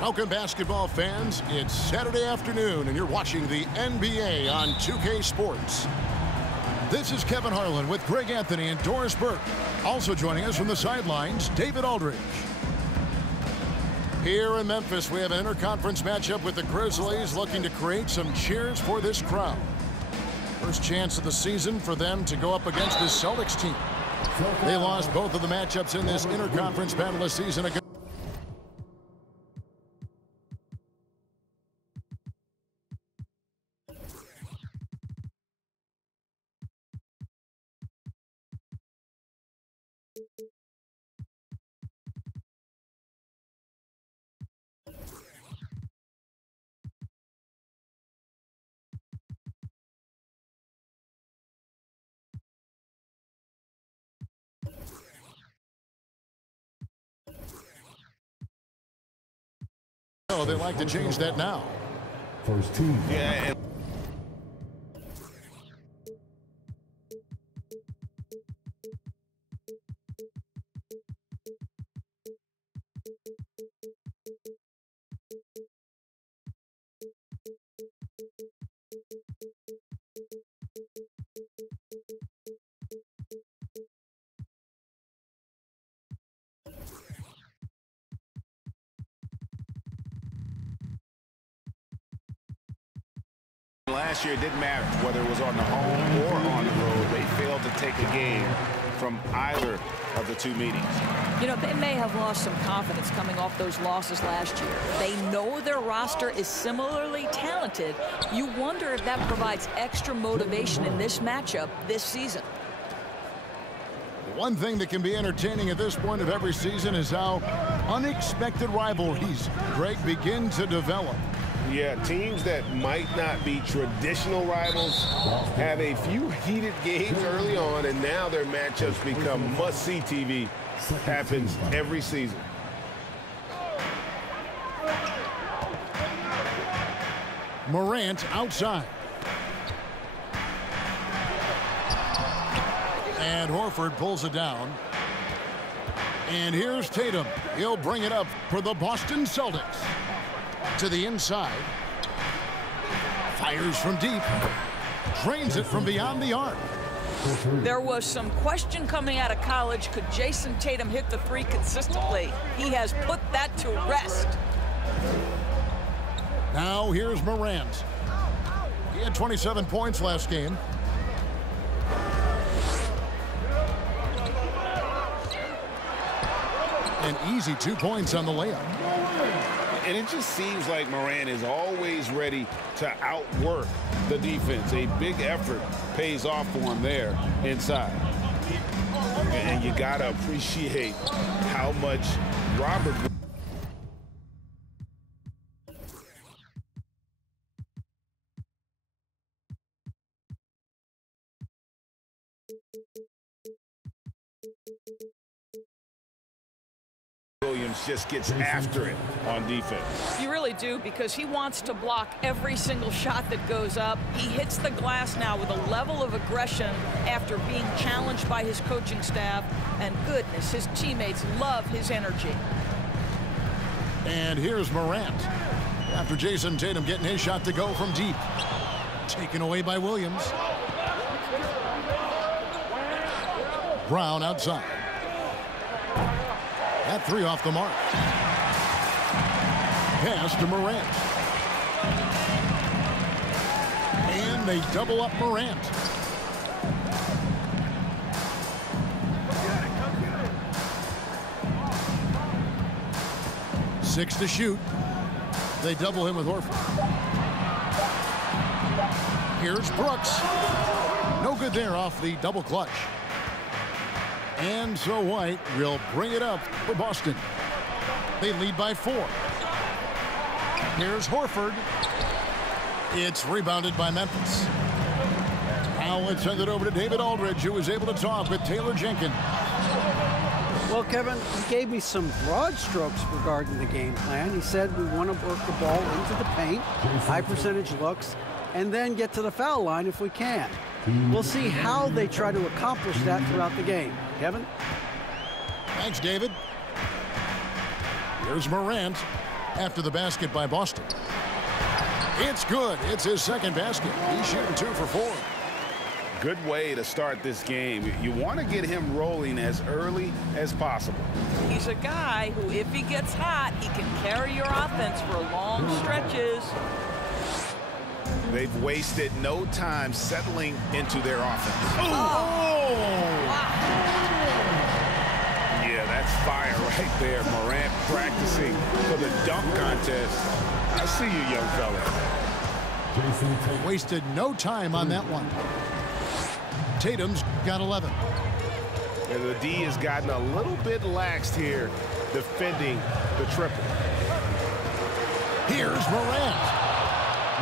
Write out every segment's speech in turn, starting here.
Welcome, basketball fans. It's Saturday afternoon, and you're watching the NBA on 2K Sports. This is Kevin Harlan with Greg Anthony and Doris Burke. Also joining us from the sidelines, David Aldridge. Here in Memphis, we have an interconference matchup with the Grizzlies looking to create some cheers for this crowd. First chance of the season for them to go up against this Celtics team. They lost both of the matchups in this interconference battle a season ago. Oh, they like to change that now. First team. Yeah. Last year, it didn't matter whether it was on the home or on the road. They failed to take a game from either of the two meetings. You know, they may have lost some confidence coming off those losses last year. They know their roster is similarly talented. You wonder if that provides extra motivation in this matchup this season. One thing that can be entertaining at this point of every season is how unexpected rivalries, Greg, begin to develop. Yeah, teams that might not be traditional rivals have a few heated games early on, and now their matchups become must-see TV. Happens every season. Morant outside. And Horford pulls it down. And here's Tatum. He'll bring it up for the Boston Celtics. To the inside. Fires from deep. Drains it from beyond the arc. There was some question coming out of college. Could Jason Tatum hit the three consistently? He has put that to rest. Now here's Morant. He had 27 points last game. An easy 2 points on the layup. And it just seems like Morant is always ready to outwork the defense. A big effort pays off for him there inside. And you got to appreciate how much Robert... Williams just gets after it on defense. You really do, because he wants to block every single shot that goes up. He hits the glass now with a level of aggression after being challenged by his coaching staff. And goodness, his teammates love his energy. And here's Morant. After Jason Tatum getting his shot to go from deep. Taken away by Williams. Brown outside. That three off the mark. Pass to Morant. And they double up Morant. Six to shoot. They double him with Horford. Here's Brooks. No good there off the double clutch. And so White will bring it up for Boston. They lead by 4. Here's Horford. It's rebounded by Memphis. Now let's send it over to David Aldridge, who was able to talk with Taylor Jenkins. Well, Kevin, he gave me some broad strokes regarding the game plan. He said we want to work the ball into the paint, high percentage looks, and then get to the foul line if we can. We'll see how they try to accomplish that throughout the game. Kevin? Thanks, David. Here's Morant. after the basket by Boston. It's good. It's his second basket. He's shooting 2 for 4. Good way to start this game. You want to get him rolling as early as possible. He's a guy who, if he gets hot, he can carry your offense for long stretches. They've wasted no time settling into their offense. Oh! Wow. Yeah, that's fire right there. Morant practicing for the dunk contest. I see you, young fella. Wasted no time on that one. Tatum's got 11. And the D has gotten a little bit laxed here defending the triple. Here's Morant.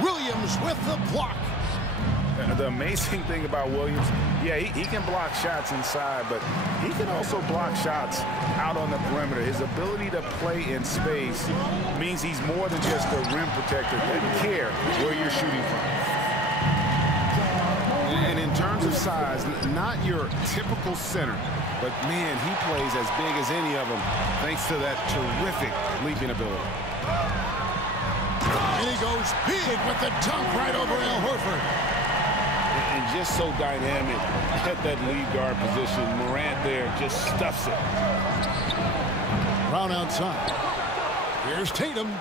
Williams with the block. The amazing thing about Williams, yeah, he can block shots inside, but he can also block shots out on the perimeter. His ability to play in space means he's more than just a rim protector. Doesn't care where you're shooting from. And in terms of size, not your typical center, but man, he plays as big as any of them thanks to that terrific leaping ability. And he goes big with the dunk right over Al Horford. And just so dynamic at that lead guard position. Morant there just stuffs it. Brown outside. Here's Tatum.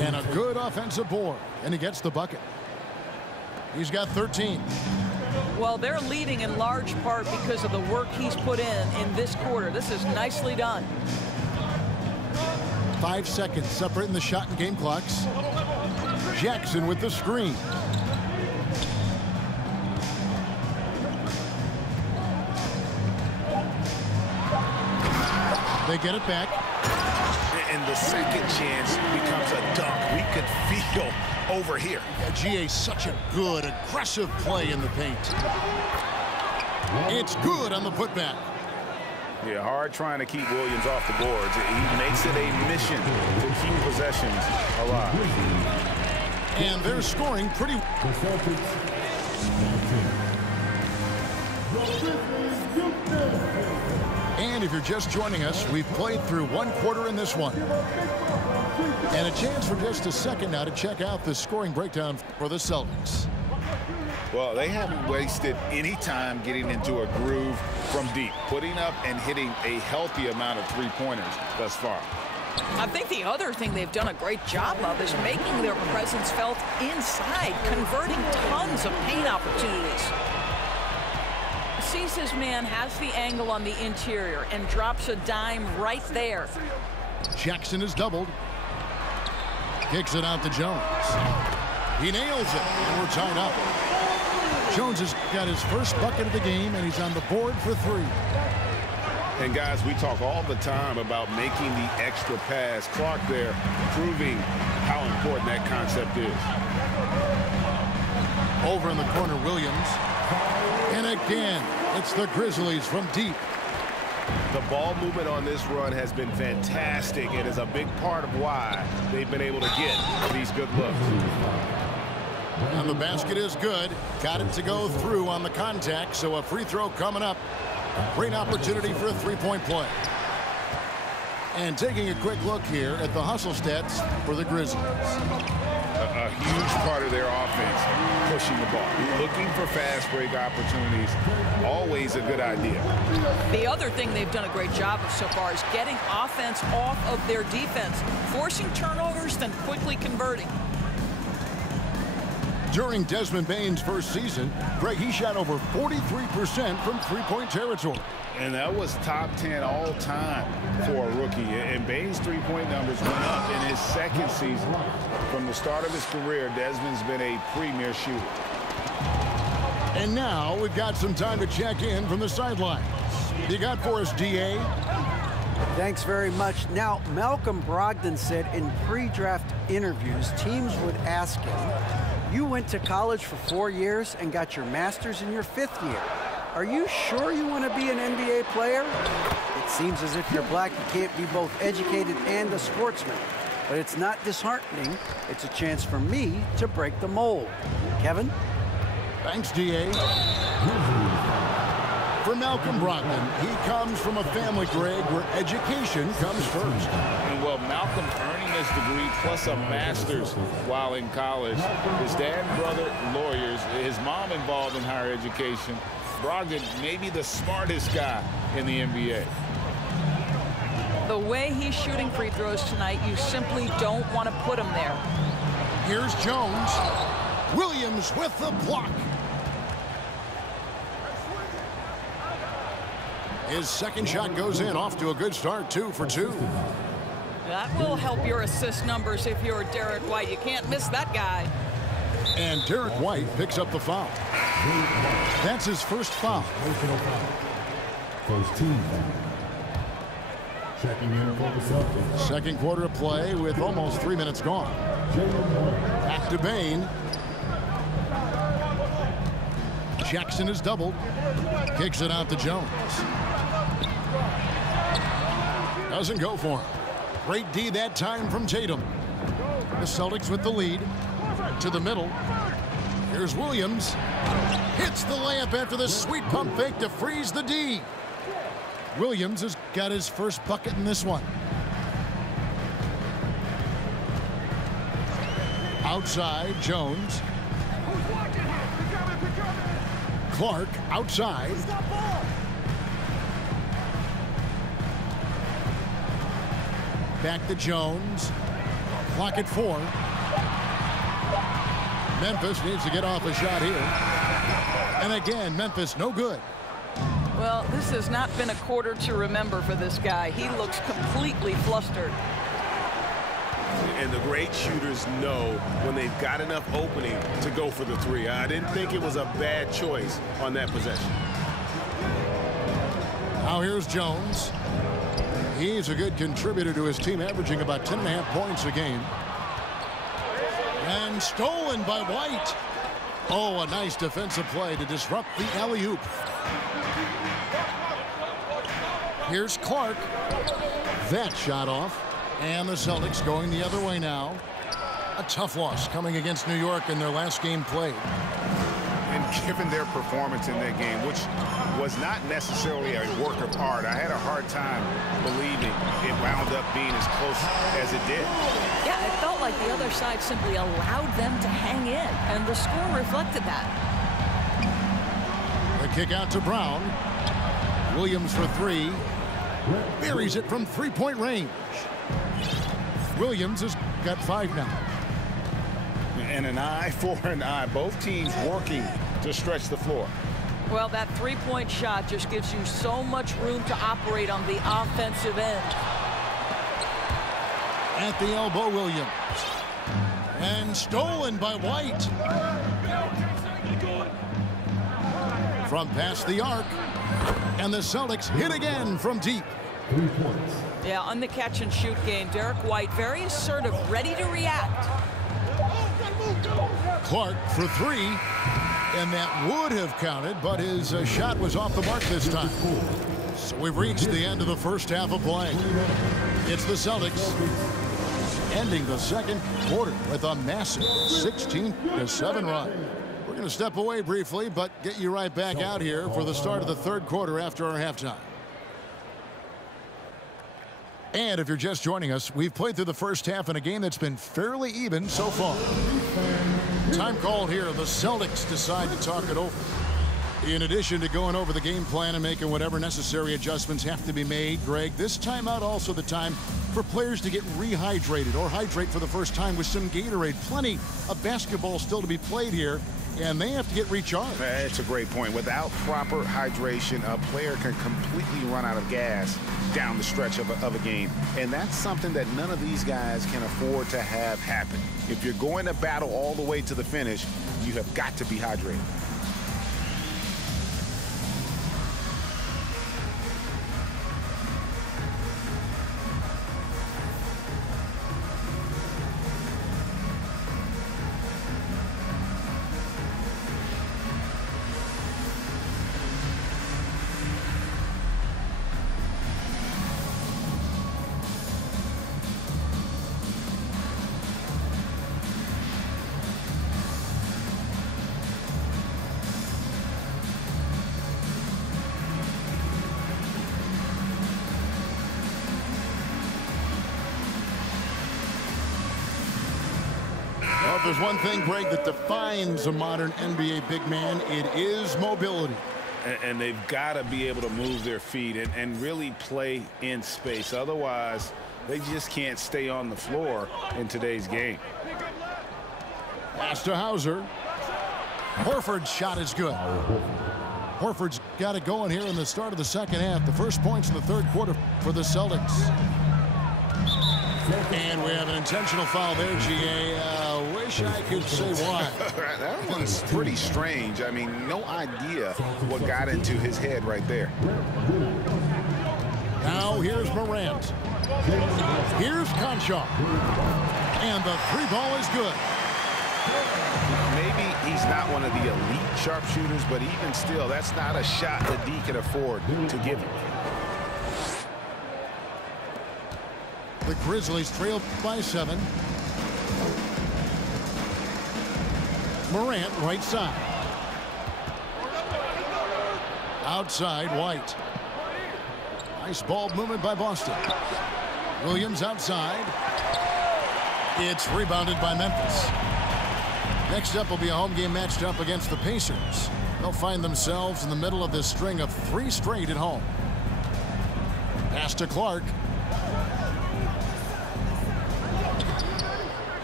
And a good offensive board. And he gets the bucket. He's got 13. Well, they're leading in large part because of the work he's put in this quarter. This is nicely done. 5 seconds separating the shot and game clocks. Jackson with the screen. They get it back. And the second chance becomes a dunk. We could feel over here. Yeah, GA, such a good, aggressive play in the paint. It's good on the putback. Yeah, hard trying to keep Williams off the boards. He makes it a mission to keep possessions alive. And they're scoring pretty. And if you're just joining us, we've played through 1 quarter in this one. And a chance for just a second now to check out the scoring breakdown for the Celtics. Well, they haven't wasted any time getting into a groove from deep, putting up and hitting a healthy amount of three-pointers thus far. I think the other thing they've done a great job of is making their presence felt inside, converting tons of paint opportunities. Sees his man, has the angle on the interior, and drops a dime right there. Jackson is doubled. Kicks it out to Jones. He nails it, and we're tied up. Jones has got his first bucket of the game, and he's on the board for 3. And guys, we talk all the time about making the extra pass. Clark there proving how important that concept is. Over in the corner, Williams. And again, it's the Grizzlies from deep. The ball movement on this run has been fantastic and is a big part of why they've been able to get these good looks. And the basket is good. Got it to go through on the contact, so a free throw coming up. Great opportunity for a three-point play. And taking a quick look here at the hustle stats for the Grizzlies. A huge part of their offense, pushing the ball. Looking for fast break opportunities, always a good idea. The other thing they've done a great job of so far is getting offense off of their defense, forcing turnovers, then quickly converting. During Desmond Bane's first season, Greg, he shot over 43% from three-point territory. And that was top 10 all time for a rookie. And Bane's three-point numbers went up in his second season. From the start of his career, Desmond's been a premier shooter. And now we've got some time to check in from the sidelines. You got for us, DA? Thanks very much. Now, Malcolm Brogdon said in pre-draft interviews, teams would ask him, you went to college for 4 years and got your master's in your 5th year. Are you sure you want to be an NBA player? It seems as if you're black, you can't be both educated and a sportsman. But it's not disheartening. It's a chance for me to break the mold. Kevin? Thanks, DA. For Malcolm Brogdon, he comes from a family, Greg, where education comes first. And well, Malcolm earning honors degree plus a master's while in college. His dad and brother, lawyers. His mom involved in higher education. Brogdon may be the smartest guy in the NBA. The way he's shooting free throws tonight, you simply don't want to put him there. Here's Jones. Williams with the block. His second shot goes in, off to a good start, 2 for 2. That will help your assist numbers if you're Derek White. You can't miss that guy. And Derek White picks up the foul. That's his first foul. First team foul. Checking in for the Celtics. Second quarter of play with almost 3 minutes gone. Back to Bain. Jackson is doubled. Kicks it out to Jones. Doesn't go for him. Great D that time from Tatum. The Celtics with the lead. To the middle. Here's Williams. Hits the layup after the sweet pump fake to freeze the D. Williams has got his first bucket in this one. Outside, Jones. Clark outside. Back to Jones. Clock at 4. Memphis needs to get off a shot here. And again, Memphis no good. Well, this has not been a quarter to remember for this guy. He looks completely flustered. And the great shooters know when they've got enough opening to go for the three. I didn't think it was a bad choice on that possession. Now here's Jones. He's a good contributor to his team, averaging about 10.5 points a game. And stolen by White. Oh, a nice defensive play to disrupt the alley-oop. Here's Clark. That shot off. And the Celtics going the other way now. A tough loss coming against New York in their last game played. And given their performance in that game, which was not necessarily a work of art, I had a hard time believing it wound up being as close as it did. Yeah, it felt like the other side simply allowed them to hang in, and the score reflected that. The kick out to Brown. Williams for 3. Buries it from three-point range. Williams has got 5 now. And an eye for an eye. Both teams working to stretch the floor. Well, that three-point shot just gives you so much room to operate on the offensive end. At the elbow, Williams. And stolen by White. From past the arc. And the Celtics hit again from deep. 3 points. Yeah, on the catch-and-shoot game, Derek White very assertive, ready to react. Clark for 3. And that would have counted, but his shot was off the mark this time. So we've reached the end of the first half of play. It's the Celtics ending the second quarter with a massive 16-7 run. We're going to step away briefly, but get you right back out here for the start of the third quarter after our halftime. And if you're just joining us, we've played through the first half in a game that's been fairly even so far. Time called here. The Celtics decide to talk it over. In addition to going over the game plan and making whatever necessary adjustments have to be made, Greg, this timeout also the time for players to get rehydrated or hydrate for the first time with some Gatorade. Plenty of basketball still to be played here, and they have to get recharged. That's a great point. Without proper hydration, a player can completely run out of gas down the stretch of a game. And that's something that none of these guys can afford to have happen. If you're going to battle all the way to the finish, you have got to be hydrated. Well, if there's one thing, Greg, that defines a modern NBA big man, it is mobility. And they've got to be able to move their feet and really play in space. Otherwise, they just can't stay on the floor in today's game. Pass to Hauser. Horford's shot is good. Horford's got it going here in the start of the second half. The first points in the third quarter for the Celtics. And we have an intentional foul there, GA. Wish I could say why. That one's pretty strange. I mean, no idea what got into his head right there. Now here's Morant. Here's Conchar. And the three ball is good. Maybe he's not one of the elite sharpshooters, but even still, that's not a shot that D can afford to give him. The Grizzlies trail by 7. Morant, right side. Outside, White. Nice ball movement by Boston. Williams outside. It's rebounded by Memphis. Next up will be a home game matched up against the Pacers. They'll find themselves in the middle of this string of 3 straight at home. Pass to Clark.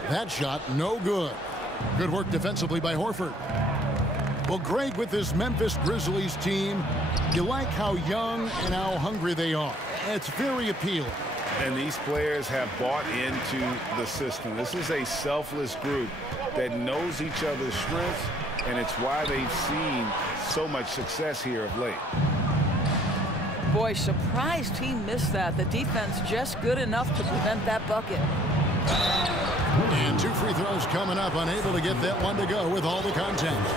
That shot, no good. Good work defensively by Horford. Well, Greg, with this Memphis Grizzlies team, you like how young and how hungry they are. It's very appealing. And these players have bought into the system. This is a selfless group that knows each other's strengths, and it's why they've seen so much success here of late. Boy, surprised he missed that. The defense just good enough to prevent that bucket. And 2 free throws coming up, unable to get that one to go with all the contact.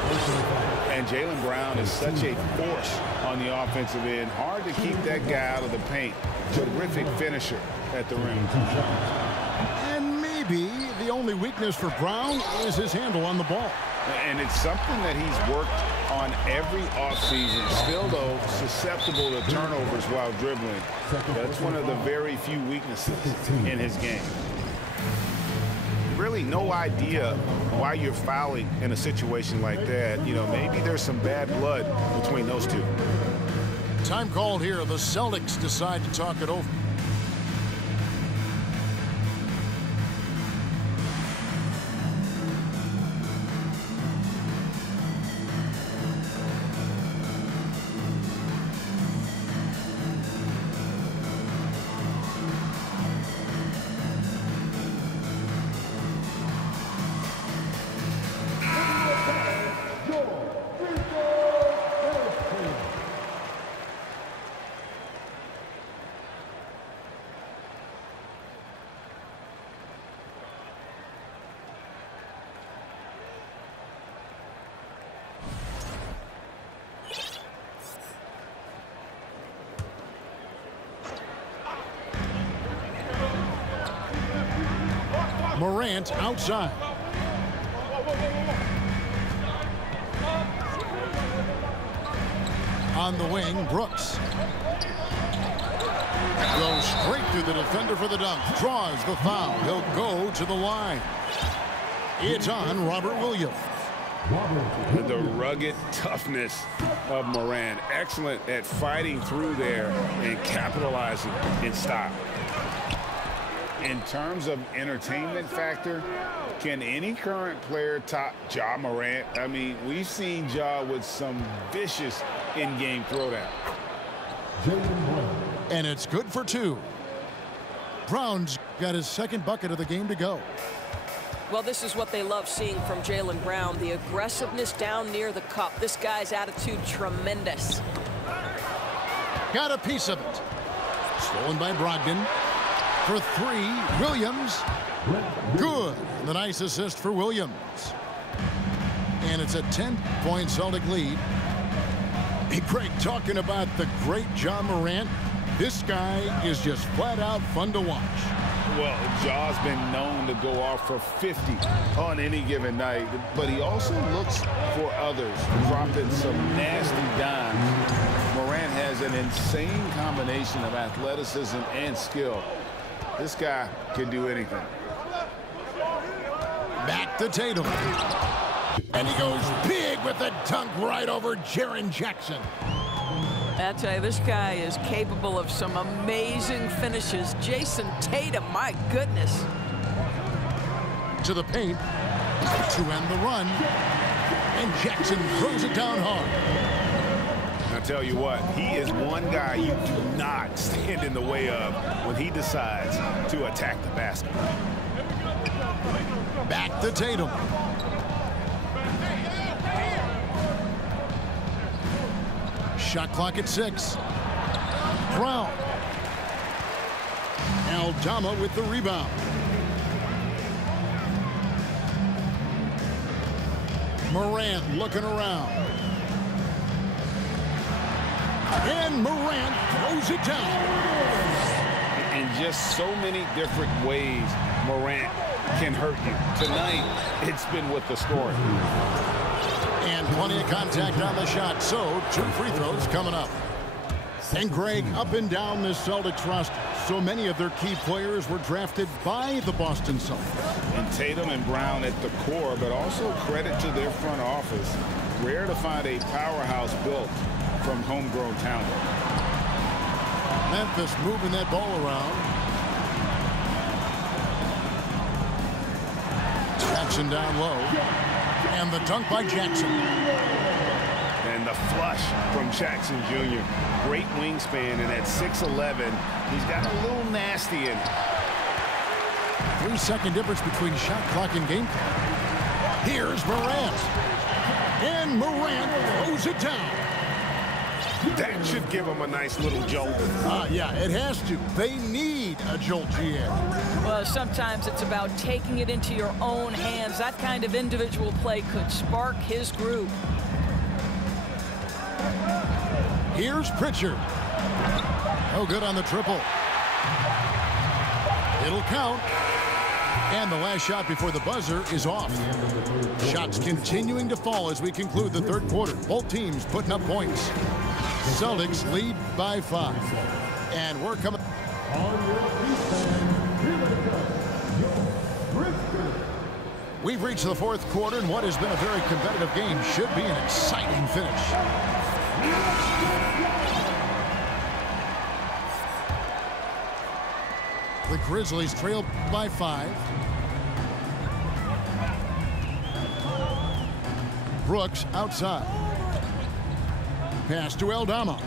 And Jaylen Brown is such a force on the offensive end. Hard to keep that guy out of the paint. Terrific finisher at the rim. And maybe the only weakness for Brown is his handle on the ball. And it's something that he's worked on every offseason. Still, though, susceptible to turnovers while dribbling. That's one of the very few weaknesses in his game. Really no idea why you're fouling in a situation like that. You know, maybe there's some bad blood between those two. Time called here. The Celtics decide to talk it over. Morant outside. On the wing, Brooks. Goes straight through the defender for the dunk. Draws the foul. He'll go to the line. It's on Robert Williams. The rugged toughness of Morant. Excellent at fighting through there and capitalizing in style. In terms of entertainment factor, can any current player top Ja Morant? I mean, we've seen Ja with some vicious in-game throwdown. And it's good for 2. Brown's got his second bucket of the game to go. Well, this is what they love seeing from Jaylen Brown, the aggressiveness down near the cup. This guy's attitude, tremendous. Got a piece of it. Stolen by Brogdon. For 3, Williams. Good. The nice assist for Williams. And it's a 10-point Celtic lead. Hey, Craig, talking about the great Ja Morant, this guy is just flat out fun to watch. Well, Ja's been known to go off for 50 on any given night, but he also looks for others, dropping some nasty dimes. Morant has an insane combination of athleticism and skill. This guy can do anything. Back to Tatum. And he goes big with the dunk right over Jaren Jackson. I tell you, this guy is capable of some amazing finishes. Jason Tatum, my goodness. To the paint to end the run. And Jackson throws it down hard. I tell you what, he is one guy you do not stand in the way of when he decides to attack the basket. Back to Tatum. Shot clock at 6. Brown. Aldama with the rebound. Morant looking around. And Morant throws it down. In just so many different ways, Morant can hurt you. Tonight, it's been with the scoring. And plenty of contact on the shot. So, 2 free throws coming up. And Greg, up and down this Celtics roster, so many of their key players were drafted by the Boston Celtics. And Tatum and Brown at the core, but also credit to their front office. Rare to find a powerhouse built from homegrown talent. Memphis moving that ball around. Jackson down low. And the dunk by Jackson. And the flush from Jackson Jr. Great wingspan, and at 6'11", he's got a little nasty in it. 3-second difference between shot clock and game clock. Here's Morant. And Morant throws it down. That should give him a nice little jolt. Yeah, it has to. They need a jolt, GM. Well, sometimes it's about taking it into your own hands. That kind of individual play could spark his groove. Here's Pritchard. No good on the triple. It'll count. And the last shot before the buzzer is off. Shots continuing to fall as we conclude the third quarter. Both teams putting up points. Celtics lead by 5. And we're coming. We've reached the fourth quarter, and what has been a very competitive game should be an exciting finish. The Grizzlies trail by 5. Brooks outside. Pass to Aldama.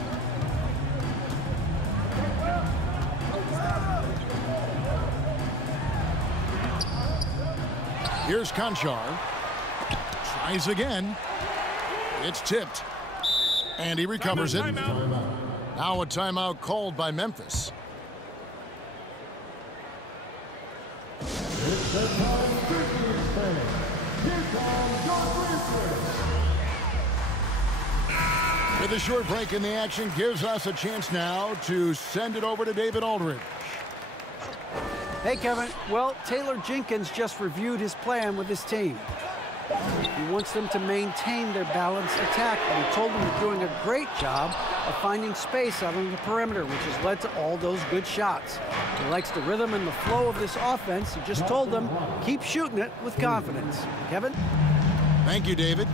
Here's Conchar. Tries again. It's tipped. And he recovers it. Now a timeout called by Memphis. With a short break in the action gives us a chance now to send it over to David Aldridge. Hey, Kevin. Well, Taylor Jenkins just reviewed his plan with his team. He wants them to maintain their balanced attack, and he told them they're doing a great job of finding space out on the perimeter, which has led to all those good shots. He likes the rhythm and the flow of this offense. He just told them, keep shooting it with confidence. Kevin? Thank you, David.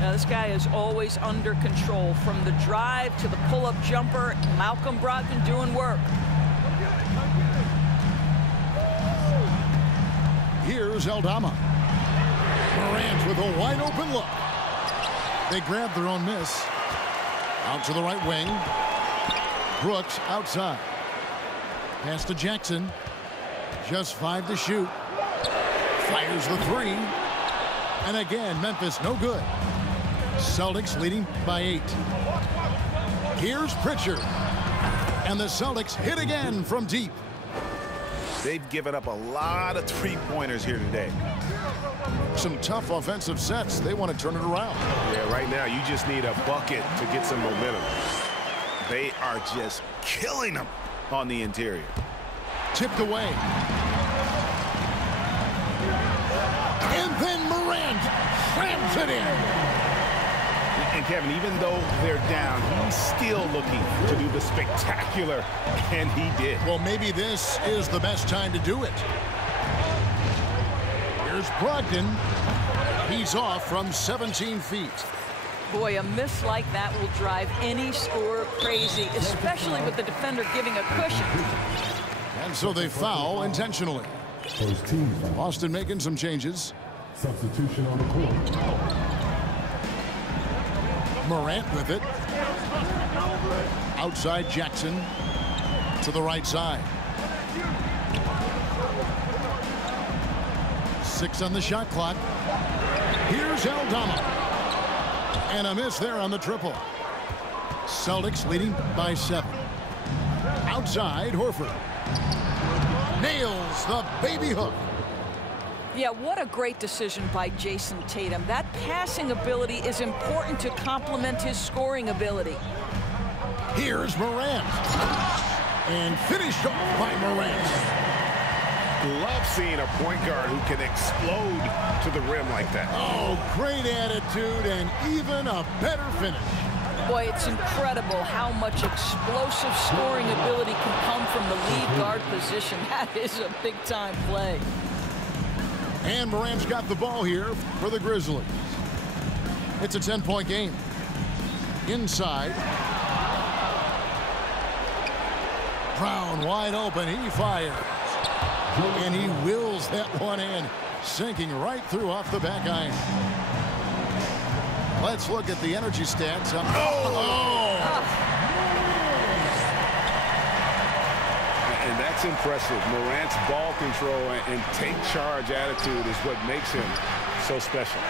Now, this guy is always under control. From the drive to the pull-up jumper, Malcolm Brogdon doing work. Here's Aldama. Morant with a wide open look. They grab their own miss. Out to the right wing. Brooks outside. Pass to Jackson. Just 5 to shoot. Fires the 3. And again, Memphis no good. Celtics leading by 8. Here's Pritchard. And the Celtics hit again from deep. They've given up a lot of three-pointers here today. Some tough offensive sets. They want to turn it around. Yeah, right now you just need a bucket to get some momentum. They are just killing them on the interior. Tipped away. And then Morant slams it in. And Kevin, even though they're down, he's still looking to do the spectacular, and he did. Well, maybe this is the best time to do it. Here's Here's Brogdon. He's off from 17 feet. Boy, a miss like that will drive any scorer crazy, especially with the defender giving a cushion. And so they foul intentionally. First team foul. Boston making some changes. Substitution on the court. Morant with it. Outside Jackson to the right side. 6 on the shot clock. Here's Aldama. And a miss there on the triple. Celtics leading by 7. Outside Horford. Nails the baby hook. Yeah, what a great decision by Jason Tatum. That passing ability is important to complement his scoring ability. Here's Morant. And finished off by Morant. Love seeing a point guard who can explode to the rim like that. Oh, great attitude and even a better finish. Boy, it's incredible how much explosive scoring ability can come from the lead guard position. That is a big-time play. And Morant's got the ball here for the Grizzlies. It's a 10-point game. Inside. Brown wide open. He fires. And he wills that one in, sinking right through off the back iron. Let's look at the energy stats. And that's impressive. Morant's ball control and take charge attitude is what makes him so special.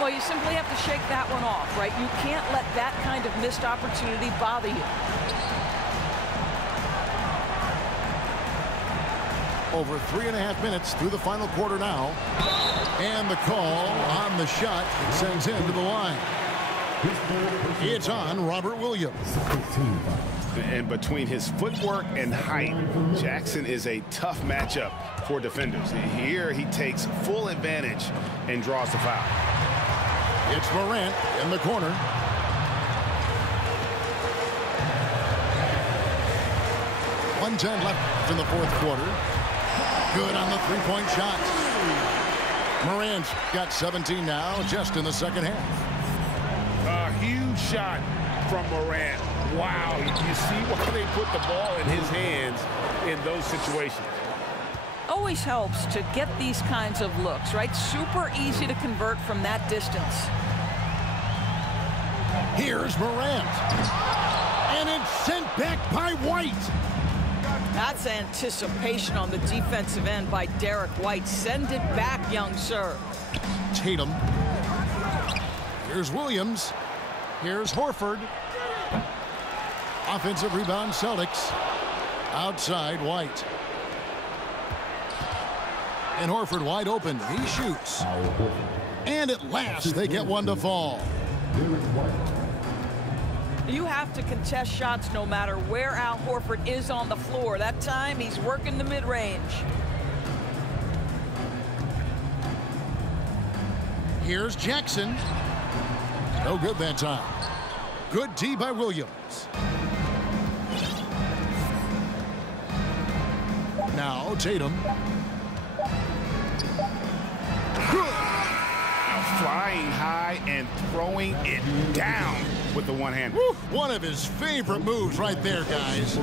Well, you simply have to shake that one off, right? You can't let that kind of missed opportunity bother you. Over 3.5 minutes through the final quarter now. And the call on the shot sends him to the line. It's on Robert Williams. And between his footwork and height, Jackson is a tough matchup for defenders. Here he takes full advantage and draws the foul. It's Morant in the corner. .110 left in the fourth quarter. Good on the three-point shot. Morant's got 17 now, just in the second half. A huge shot from Morant. Wow, you see why they put the ball in his hands in those situations. Always helps to get these kinds of looks, right? Super easy to convert from that distance. Here's Morant. And it's sent back by White. That's anticipation on the defensive end by Derek White. Send it back, young sir. Tatum. Here's Williams. Here's Horford. Offensive rebound, Celtics. Outside, White. And Horford wide open. He shoots. And at last, they get one to fall. You have to contest shots no matter where Al Horford is on the floor. That time, he's working the mid-range. Here's Jackson. No good that time. Good D by Williams. Now Tatum. Flying high and throwing it down with the one hand. One of his favorite moves right there, guys.